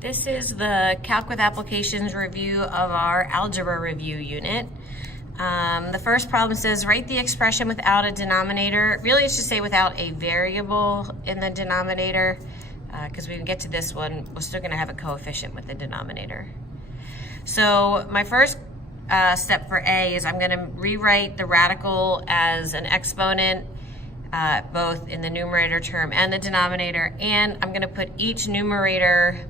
This is the Calc with Applications review of our Algebra review unit. The first problem says write the expression without a denominator. Really it's just say without a variable in the denominator, because when we get to this one, we're still going to have a coefficient with the denominator. So my first step for A is I'm going to rewrite the radical as an exponent, both in the numerator term and the denominator, and I'm going to put each numerator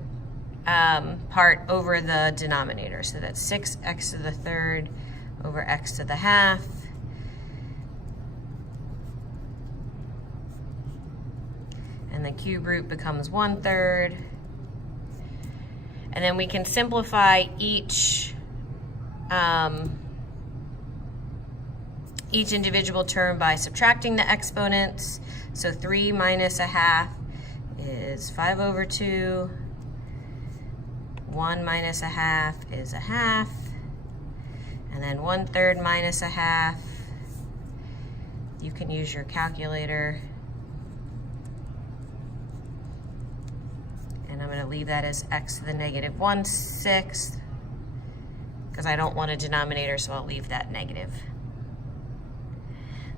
part over the denominator. So that's 6x to the third over x to the half. And the cube root becomes 1/3. And then we can simplify each individual term by subtracting the exponents. So 3 minus a half is 5/2. 1 minus a half is a half. And then 1/3 minus a half. You can use your calculator. And I'm going to leave that as x to the negative 1/6 because I don't want a denominator, so I'll leave that negative.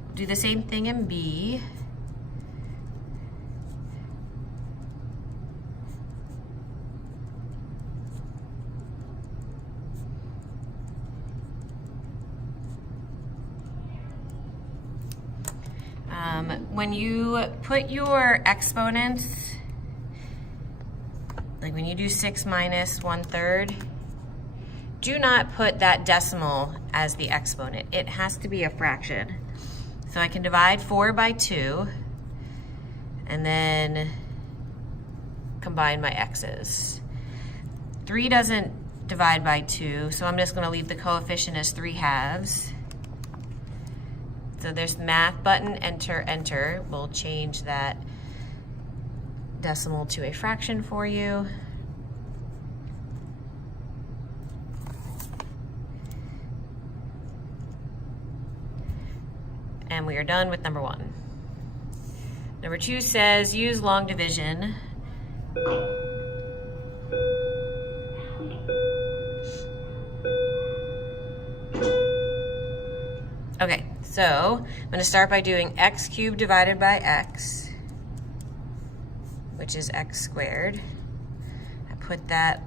We'll do the same thing in B. When you put your exponents, like when you do 6 minus 1/3, do not put that decimal as the exponent. It has to be a fraction. So I can divide 4 by 2 and then combine my x's. 3 doesn't divide by 2, so I'm just going to leave the coefficient as 3/2. So there's the math button, enter, enter. We'll change that decimal to a fraction for you. And we are done with number 1. Number 2 says use long division. Okay, so I'm going to start by doing x cubed divided by x, which is x squared. I put that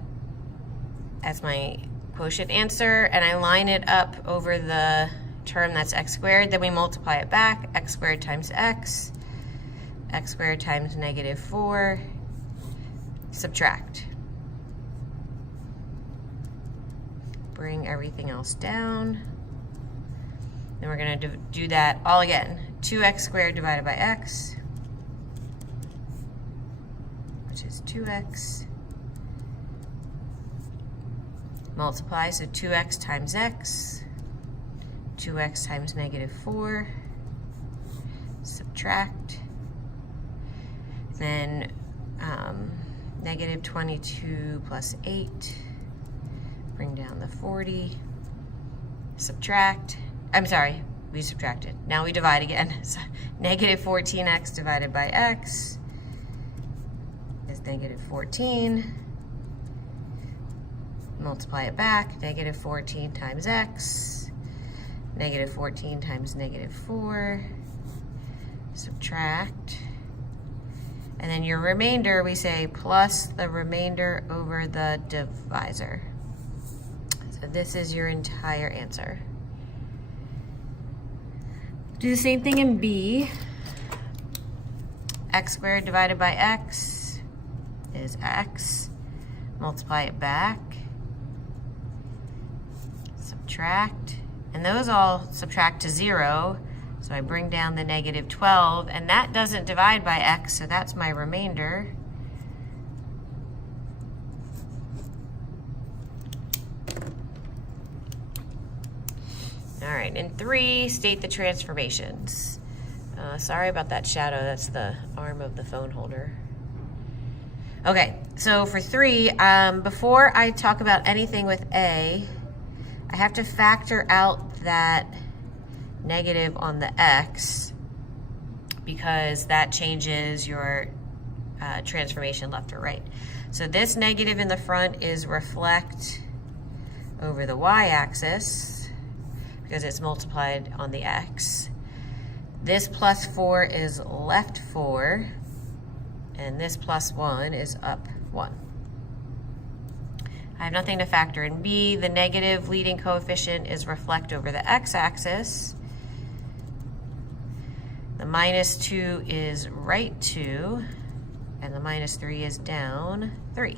as my quotient answer, and I line it up over the term that's x squared. Then we multiply it back, x squared times x squared times -4, subtract. Bring everything else down. Then we're going to do that all again. 2x squared divided by x, which is 2x. Multiply, so 2x times x, 2x times -4, subtract. Then -22 plus 8, bring down the 40, subtract. I'm sorry, we subtracted. Now we divide again. So -14x divided by x is -14. Multiply it back, -14 times x, -14 times -4, subtract. And then your remainder, we say plus the remainder over the divisor. So this is your entire answer. Do the same thing in B. X squared divided by x is x. Multiply it back. Subtract. And those all subtract to 0. So I bring down the -12, and that doesn't divide by x, so that's my remainder. All right, in 3, state the transformations. Sorry about that shadow, that's the arm of the phone holder. Okay, so for 3, before I talk about anything with A, I have to factor out that negative on the x because that changes your transformation left or right. So this negative in the front is reflect over the y-axis because it's multiplied on the x. This plus 4 is left 4, and this plus 1 is up 1. I have nothing to factor in b. The negative leading coefficient is reflect over the x-axis. The minus 2 is right 2, and the minus 3 is down 3.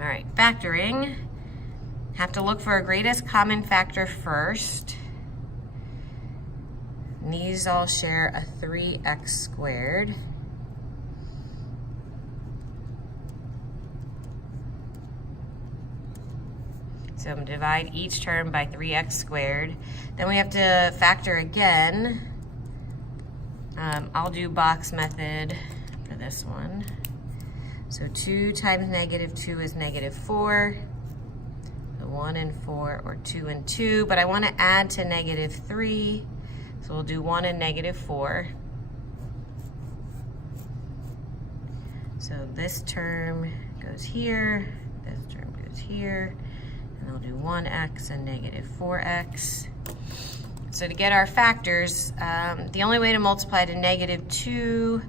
All right, factoring. Have to look for a greatest common factor first. And these all share a 3x squared. So I'm going to divide each term by 3x squared. Then we have to factor again. I'll do box method for this one. So 2 times negative 2 is negative 4. So 1 and 4, or 2 and 2. But I want to add to negative 3. So we'll do 1 and negative 4. So this term goes here. This term goes here. And I'll do 1x and negative 4x. So to get our factors, the only way to multiply to negative 2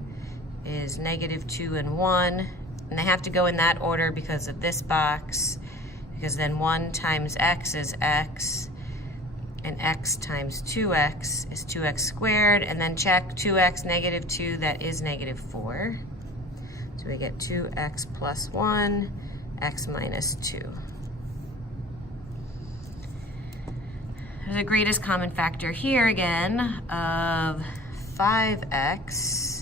is negative 2 and 1. And they have to go in that order because of this box, because then 1 times x is x, and x times 2x is 2x squared, and then check 2x, negative 2, that is negative 4. So we get 2x plus 1, x minus 2. There's a greatest common factor here again of 5x.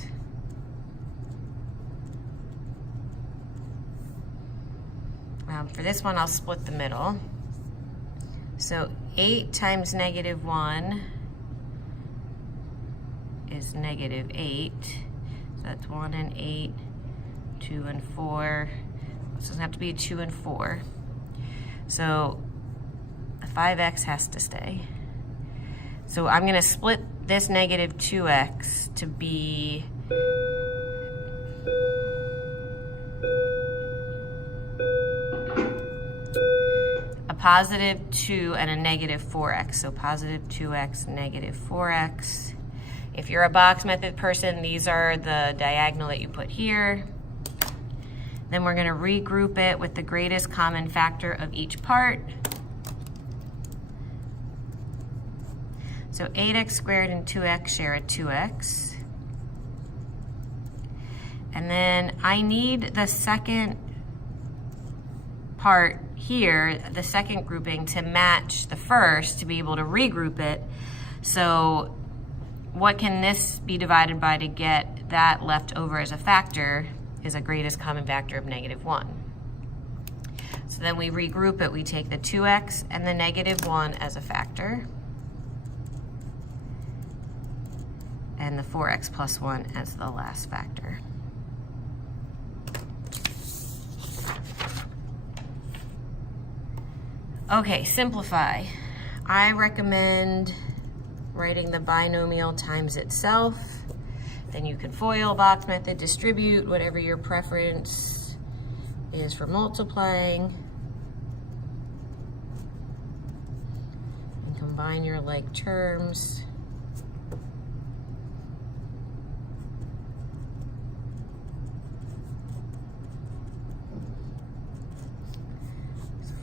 For this one, I'll split the middle. So 8 times negative 1 is negative 8. So that's 1 and 8, 2 and 4. This doesn't have to be a 2 and 4. So 5x has to stay. So I'm going to split this negative 2x to be a positive 2 and a negative 4x. So positive 2x, negative 4x. If you're a box method person, these are the diagonal that you put here. Then we're going to regroup it with the greatest common factor of each part. So 8x squared and 2x share a 2x. And then I need the second part here, the second grouping, to match the first to be able to regroup it. So what can this be divided by to get that left over as a factor is a greatest common factor of negative 1. So then we regroup it. We take the 2x and the negative 1 as a factor, and the 4x plus 1 as the last factor. Okay, simplify. I recommend writing the binomial times itself. Then you can FOIL, box method, distribute, whatever your preference is for multiplying. And combine your like terms.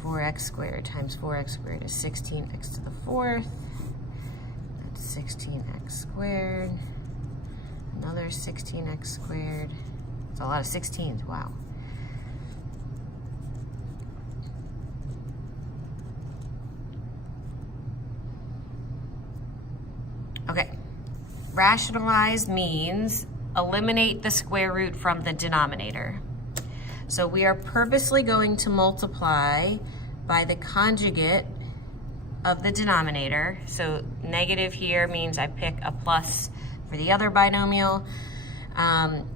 4x squared times 4x squared is 16x to the 4th. That's 16x squared. Another 16x squared. It's a lot of 16s, wow. Okay, rationalized means eliminate the square root from the denominator. So we are purposely going to multiply by the conjugate of the denominator. So negative here means I pick a plus for the other binomial.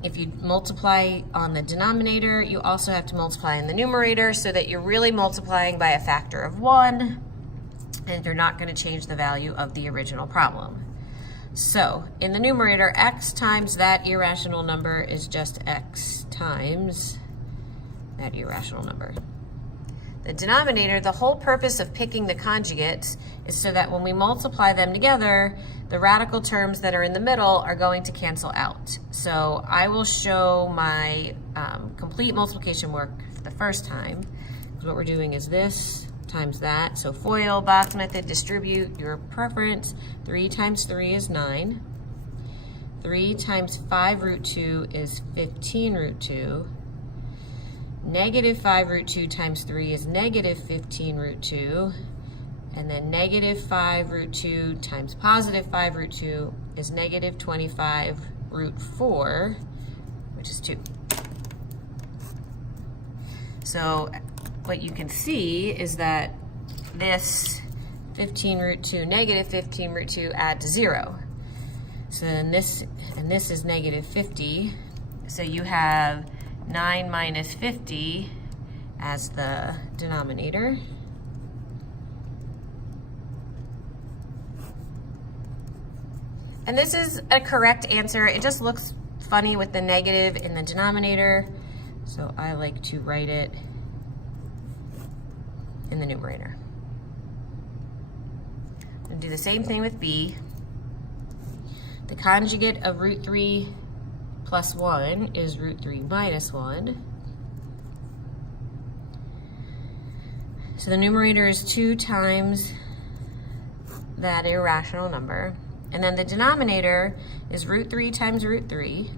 If you multiply on the denominator, you also have to multiply in the numerator so that you're really multiplying by a factor of 1, and you're not going to change the value of the original problem. So in the numerator, x times that irrational number is just x times that irrational number. The denominator, the whole purpose of picking the conjugates is so that when we multiply them together, the radical terms that are in the middle are going to cancel out. So I will show my complete multiplication work the first time. What we're doing is this times that. So FOIL, box method, distribute, your preference. 3 times 3 is 9. 3 times 5 root 2 is 15 root 2. Negative 5 root 2 times 3 is negative 15 root 2. And then negative 5 root 2 times positive 5 root 2 is negative 25 root 4, which is 2. So what you can see is that this 15 root 2, negative 15 root 2 add to 0. So then this, and this is negative 50. So you have 9 minus 50 as the denominator. And this is a correct answer. It just looks funny with the negative in the denominator. So I like to write it in the numerator. And do the same thing with B. The conjugate of root 3 plus 1 is root 3 minus 1. So the numerator is 2 times that irrational number. And then the denominator is root 3 times root 3.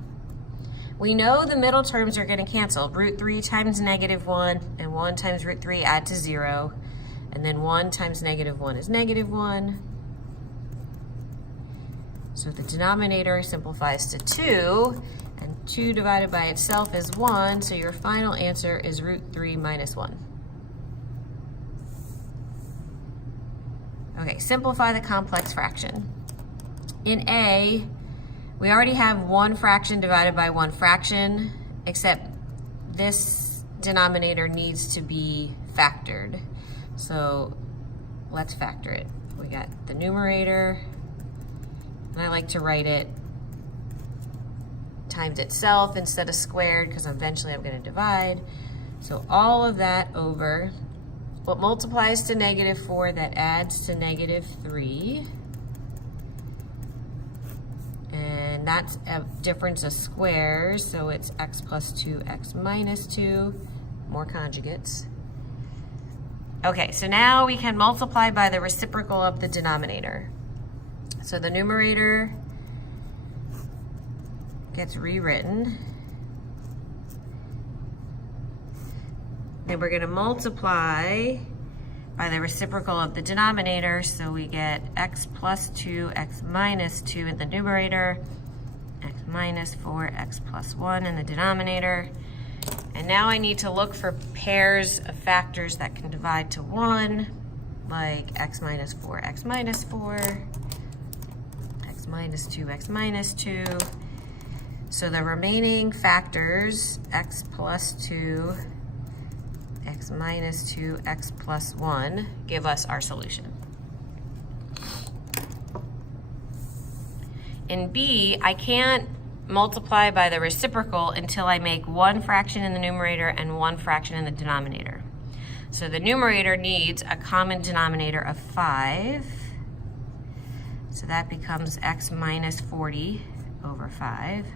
We know the middle terms are going to cancel. Root 3 times negative 1 and 1 times root 3 add to 0. And then 1 times negative 1 is negative 1. So the denominator simplifies to 2. And 2 divided by itself is 1. So your final answer is root 3 minus 1. Okay, simplify the complex fraction. In A, we already have one fraction divided by one fraction, except this denominator needs to be factored. So let's factor it. We got the numerator, and I like to write it times itself instead of squared because eventually I'm going to divide. So all of that over what multiplies to negative 4 that adds to negative 3. And that's a difference of squares, so it's x plus 2, x minus 2, more conjugates. Okay, so now we can multiply by the reciprocal of the denominator. So the numerator gets rewritten. Then we're going to multiply by the reciprocal of the denominator, so we get x plus 2, x minus 2 in the numerator, x minus 4, x plus 1 in the denominator. And now I need to look for pairs of factors that can divide to 1, like x minus 4, x minus 4, x minus 2, x minus 2. So the remaining factors, x plus 2, x minus 2, x plus 1, give us our solution. In B, I can't multiply by the reciprocal until I make one fraction in the numerator and one fraction in the denominator. So the numerator needs a common denominator of 5. So that becomes x minus 40 over 5.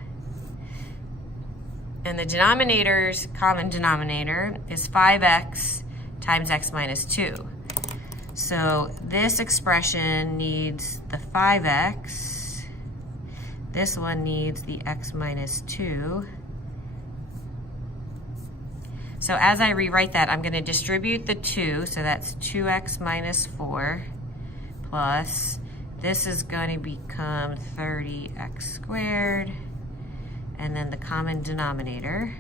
And the denominator's common denominator is 5x times x minus 2. So this expression needs the 5x. This one needs the x minus 2. So as I rewrite that, I'm going to distribute the 2. So that's 2x minus 4 plus, this is going to become 30x squared. And then the common denominator.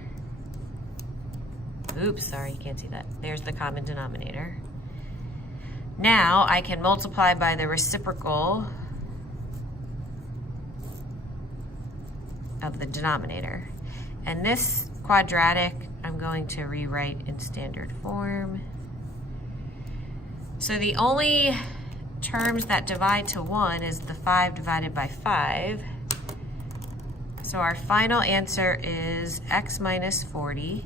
Oops, sorry, you can't see that. There's the common denominator. Now I can multiply by the reciprocal of the denominator. And this quadratic, I'm going to rewrite in standard form. So the only terms that divide to 1 is the 5 divided by 5. So our final answer is x minus 40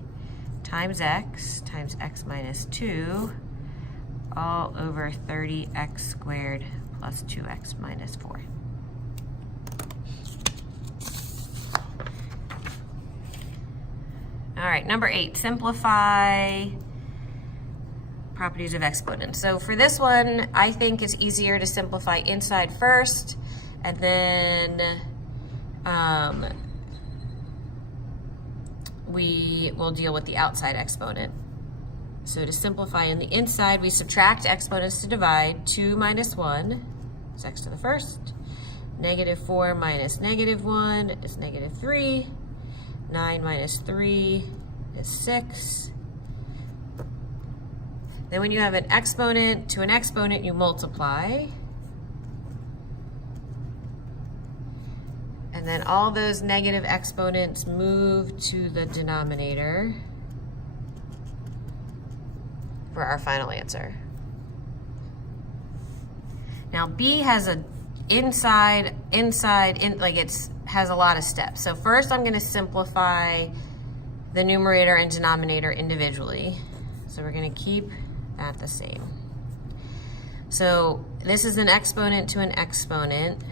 times x minus 2 all over 30x squared plus 2x minus 4. All right, number 8, simplify properties of exponents. So for this one, I think it's easier to simplify inside first, and then we will deal with the outside exponent. So to simplify in the inside, we subtract exponents to divide. 2 minus 1 is x to the first. Negative 4 minus negative 1 is negative 3. 9 minus 3 is 6. Then when you have an exponent to an exponent, you multiply. And then all those negative exponents move to the denominator for our final answer. Now B has a has a lot of steps. So first I'm going to simplify the numerator and denominator individually. So we're going to keep that the same. So this is an exponent to an exponent.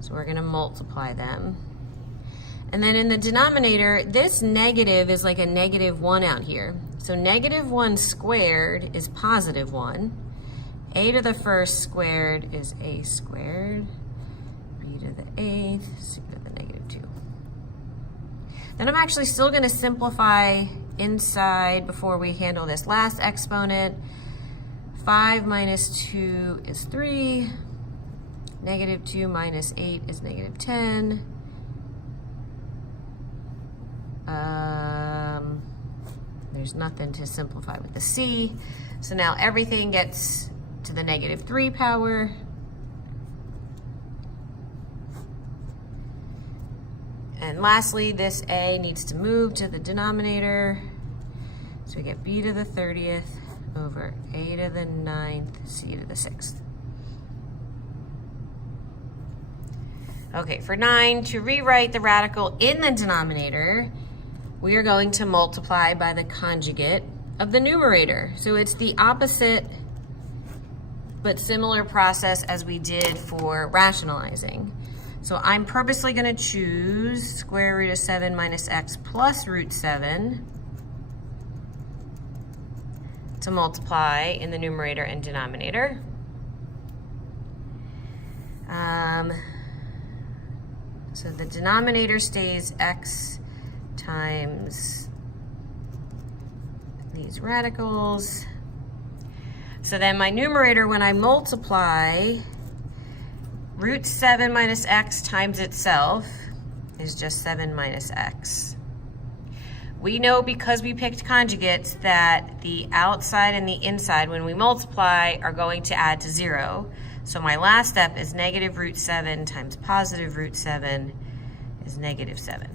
So we're going to multiply them. And then in the denominator, this negative is like a negative 1 out here. So negative 1 squared is positive 1. A to the first squared is a squared. B to the 8th, C to the negative 2. Then I'm actually still going to simplify inside before we handle this last exponent. 5 minus 2 is 3. Negative 2 minus 8 is negative 10. There's nothing to simplify with the C. So now everything gets to the negative 3 power. And lastly, this A needs to move to the denominator. So we get B to the 30th over A to the 9th, C to the 6th. Okay, for 9, to rewrite the radical in the denominator, we are going to multiply by the conjugate of the numerator. So it's the opposite but similar process as we did for rationalizing. So I'm purposely going to choose square root of 7 minus x plus root 7 to multiply in the numerator and denominator. So the denominator stays x times these radicals. So then my numerator, when I multiply, root 7 minus x times itself is just 7 minus x. We know because we picked conjugates that the outside and the inside, when we multiply, are going to add to 0. So my last step is negative root 7 times positive root 7 is negative 7.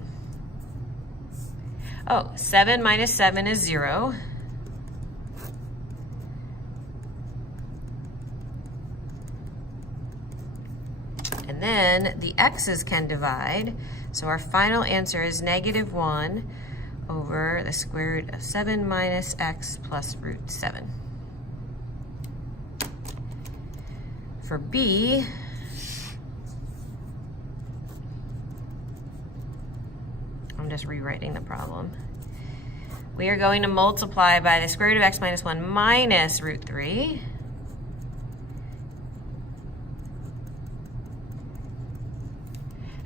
Oh, 7 minus 7 is 0. And then the x's can divide. So our final answer is negative 1 over the square root of 7 minus x plus root 7. For B, I'm just rewriting the problem. We are going to multiply by the square root of x minus 1 minus root 3.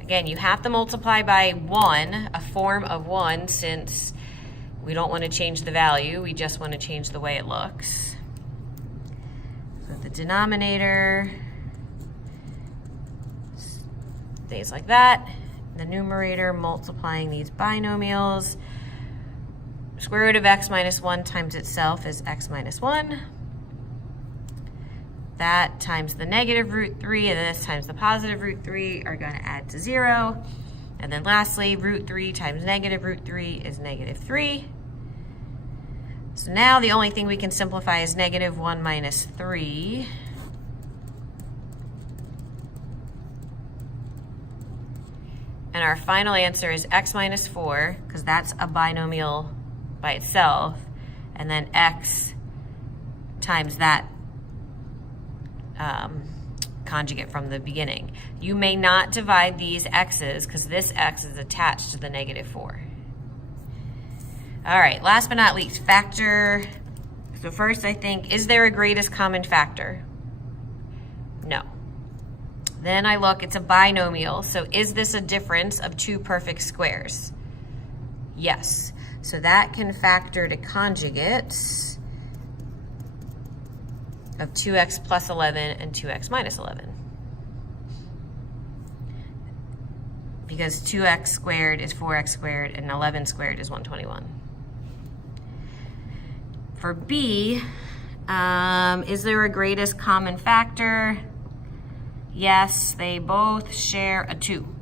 Again, you have to multiply by 1, a form of 1, since we don't want to change the value, we just want to change the way it looks. So the denominator stays like that. The numerator multiplying these binomials. Square root of x minus 1 times itself is x minus 1. That times the negative root 3 and this times the positive root 3 are going to add to 0. And then lastly, root 3 times negative root 3 is negative 3. So now the only thing we can simplify is negative 1 minus 3. And our final answer is x minus 4, because that's a binomial by itself, and then x times that conjugate from the beginning. You may not divide these x's because this x is attached to the negative 4. All right, last but not least, factor. So first I think, is there a greatest common factor? No. Then I look, it's a binomial, so is this a difference of two perfect squares? Yes. So that can factor to conjugates of 2x plus 11 and 2x minus 11. Because 2x squared is 4x squared and 11 squared is 121. For B, is there a greatest common factor? Yes, they both share a 2.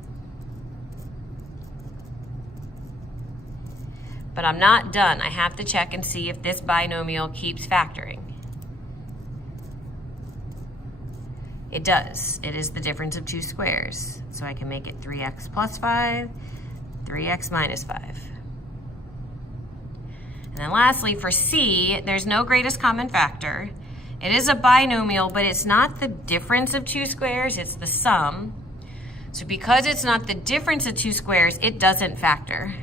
But I'm not done. I have to check and see if this binomial keeps factoring. It does. It is the difference of two squares. So I can make it 3x plus 5, 3x minus 5. And then lastly, for C, there's no greatest common factor. It is a binomial, but it's not the difference of two squares, it's the sum. So because it's not the difference of two squares, it doesn't factor.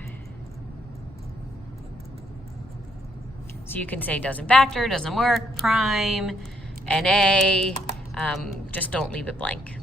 So you can say doesn't factor, doesn't work, prime, NA, just don't leave it blank.